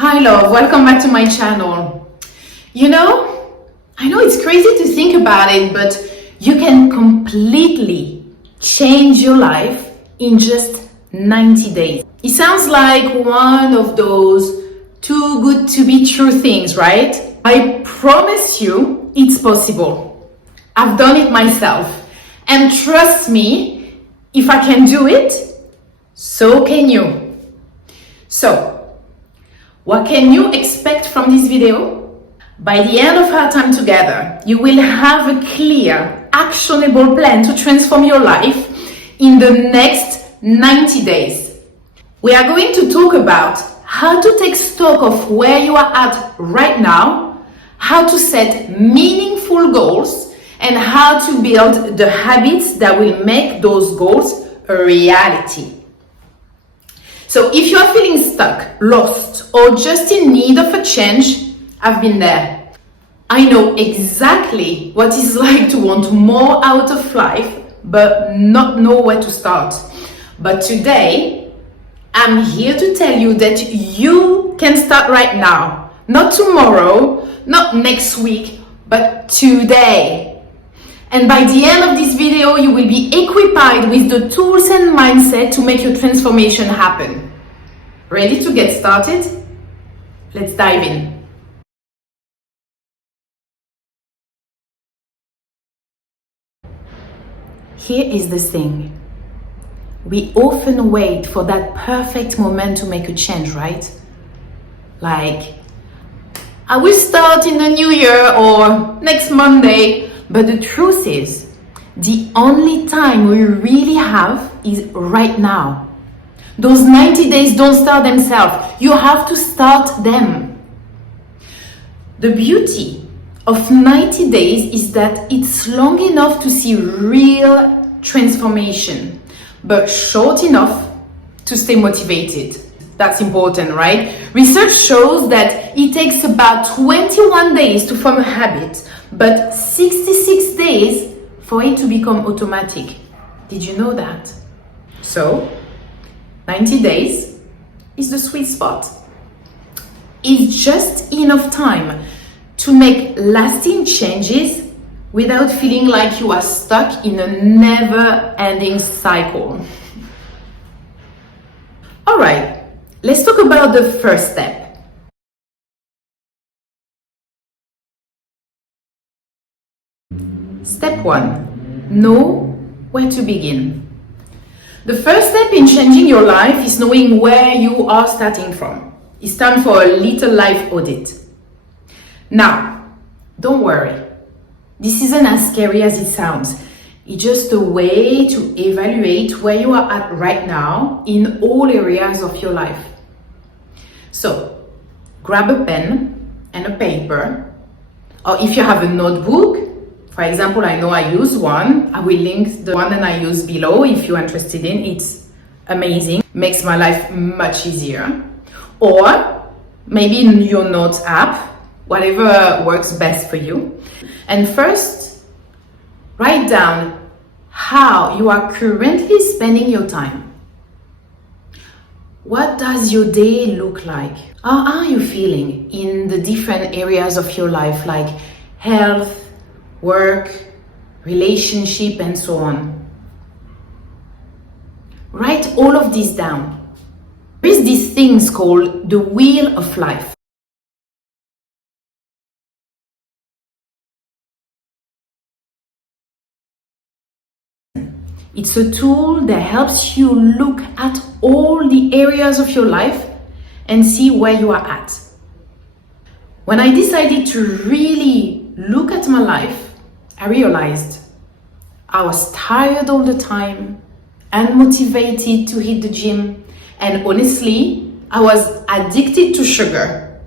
Hi love, welcome back to my channel. I know it's crazy to think about it, but you can completely change your life in just 90 days. It sounds like one of those too good to be true things, right? I promise you it's possible. I've done it myself. And trust me, if I can do it, so can you. So, what can you expect from this video? By the end of our time together, you will have a clear, actionable plan to transform your life in the next 90 days. We are going to talk about how to take stock of where you are at right now, how to set meaningful goals, and how to build the habits that will make those goals a reality. So if you are feeling stuck, lost, or just in need of a change, I've been there. I know exactly what it's like to want more out of life, but not know where to start. But today, I'm here to tell you that you can start right now. Not tomorrow, not next week, but today. And by the end of this video, you will be equipped with the tools and mindset to make your transformation happen. Ready to get started? Let's dive in. Here is the thing. We often wait for that perfect moment to make a change, right? Like, I will start in the new year or next Monday. But the truth is, the only time we really have is right now. Those 90 days don't start themselves. You have to start them. The beauty of 90 days is that it's long enough to see real transformation, but short enough to stay motivated. That's important, right? Research shows that it takes about 21 days to form a habit, but 66 days for it to become automatic. Did you know that? So, 90 days is the sweet spot. It's just enough time to make lasting changes without feeling like you are stuck in a never-ending cycle. All right, let's talk about the first step. Step 1. Know where to begin. The first step in changing your life is knowing where you are starting from. It's time for a little life audit. Now, don't worry. This isn't as scary as it sounds. It's just a way to evaluate where you are at right now in all areas of your life. So, grab a pen and a paper, or if you have a notebook. For example, I know I use one. I will link the one that I use below if you're interested in. It's amazing. Makes my life much easier. Or maybe in your notes app, whatever works best for you. And first, write down how you are currently spending your time. What does your day look like? How are you feeling in the different areas of your life, like health, work, relationship, and so on? Write all of this down. There is these things called the wheel of life. It's a tool that helps you look at all the areas of your life and see where you are at. When I decided to really look at my life, I realized I was tired all the time, unmotivated to hit the gym, and honestly, I was addicted to sugar.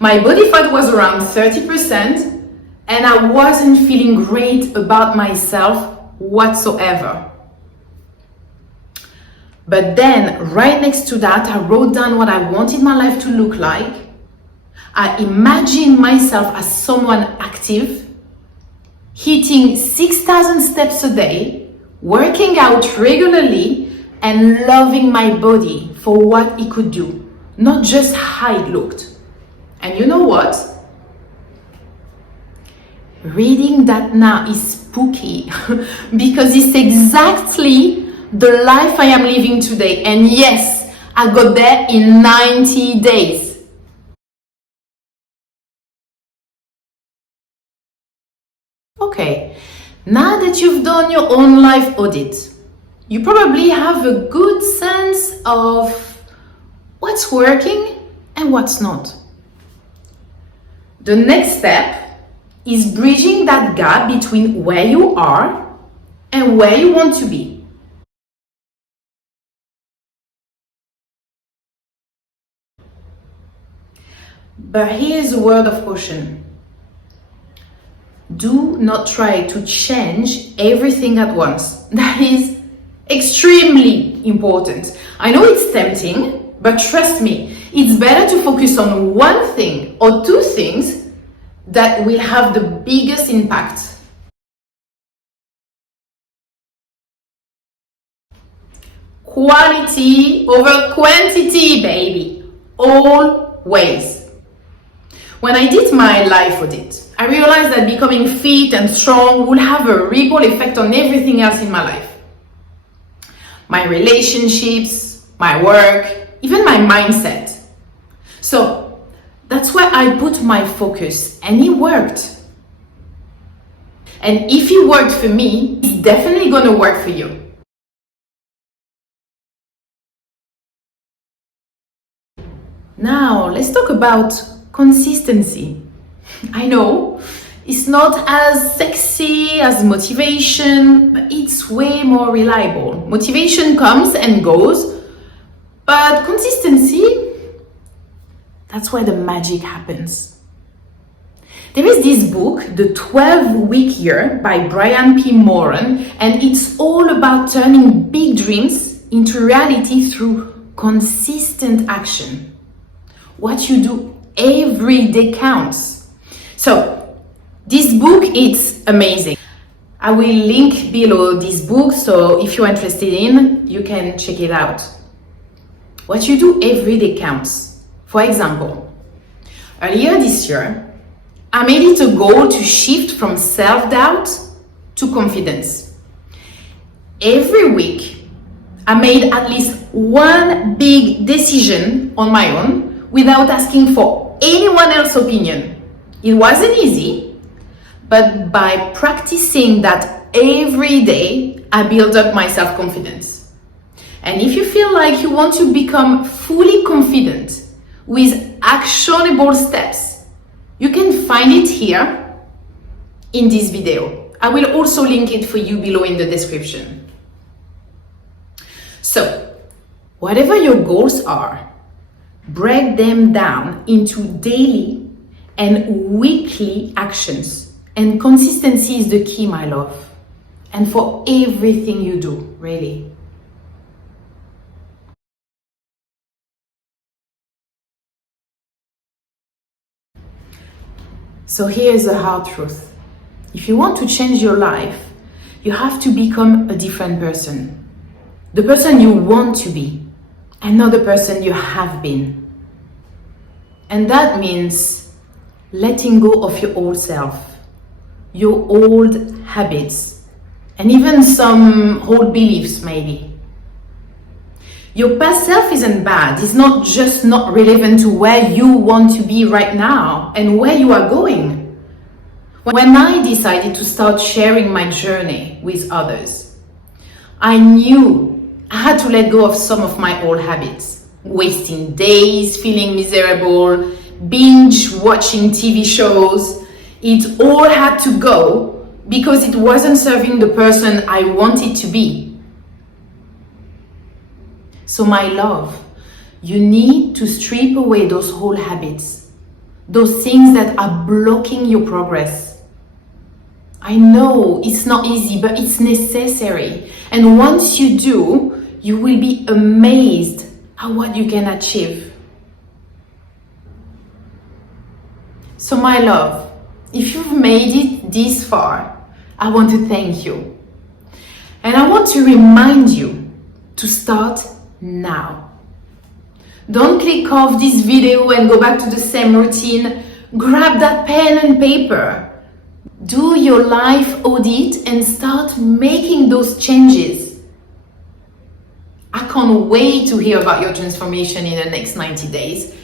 My body fat was around 30%, and I wasn't feeling great about myself whatsoever. But then, right next to that, I wrote down what I wanted my life to look like. I imagined myself as someone active, hitting 6,000 steps a day, working out regularly, and loving my body for what it could do. not just how it looked. And you know what? Reading that now is spooky because it's exactly the life I am living today. And yes, I got there in 90 days. Okay, now that you've done your own life audit, you probably have a good sense of what's working and what's not. The next step is bridging that gap between where you are and where you want to be. But here's a word of caution. Do not try to change everything at once. That is extremely important. I know it's tempting, but trust me, it's better to focus on one thing or two things that will have the biggest impact. Quality over quantity, baby. Always. When I did my life audit, I realized that becoming fit and strong would have a ripple effect on everything else in my life. My relationships, my work, even my mindset. So that's where I put my focus, and it worked. And if it worked for me, it's definitely gonna work for you. Now, let's talk about consistency. I know it's not as sexy as motivation, but it's way more reliable. Motivation comes and goes, but consistency, that's where the magic happens. There is this book, The 12-Week Year by Brian P. Moran, and it's all about turning big dreams into reality through consistent action. What you do every day counts. So this book is amazing. I will link below this book, so if you're interested in, you can check it out. What you do every day counts. For example, earlier this year, I made it a goal to shift from self-doubt to confidence. Every week, I made at least one big decision on my own without asking for anyone else's opinion. It wasn't easy, but by practicing that every day, I built up my self-confidence. And if you feel like you want to become fully confident with actionable steps, you can find it here in this video. I will also link it for you below in the description. So, whatever your goals are, break them down into daily and weekly actions. And consistency is the key, my love. And for everything you do, really. So here's the hard truth. If you want to change your life, you have to become a different person. The person you want to be, and not the person you have been. And that means letting go of your old self, your old habits, and even some old beliefs maybe. Your past self isn't bad, it's not just not relevant to where you want to be right now and where you are going. When I decided to start sharing my journey with others, I knew I had to let go of some of my old habits. Wasting days, feeling miserable, binge watching TV shows. It all had to go because it wasn't serving the person I wanted to be. So my love, you need to strip away those old habits, those things that are blocking your progress. I know it's not easy, but it's necessary. And once you do, you will be amazed at what you can achieve. So my love, if you've made it this far, I want to thank you. And I want to remind you to start now. Don't click off this video and go back to the same routine. Grab that pen and paper. Do your life audit and start making those changes. I can't wait to hear about your transformation in the next 90 days.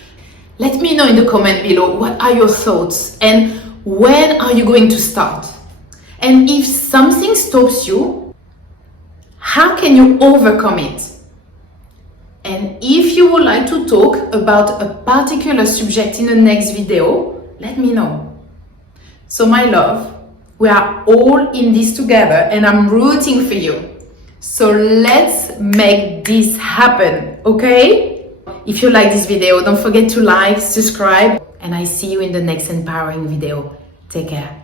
Let me know in the comment below, what are your thoughts and when are you going to start? And if something stops you, how can you overcome it? And if you would like to talk about a particular subject in the next video, let me know. So my love, we are all in this together and I'm rooting for you. So let's make this happen, okay? If you like this video, don't forget to like, subscribe, and I see you in the next empowering video. Take care.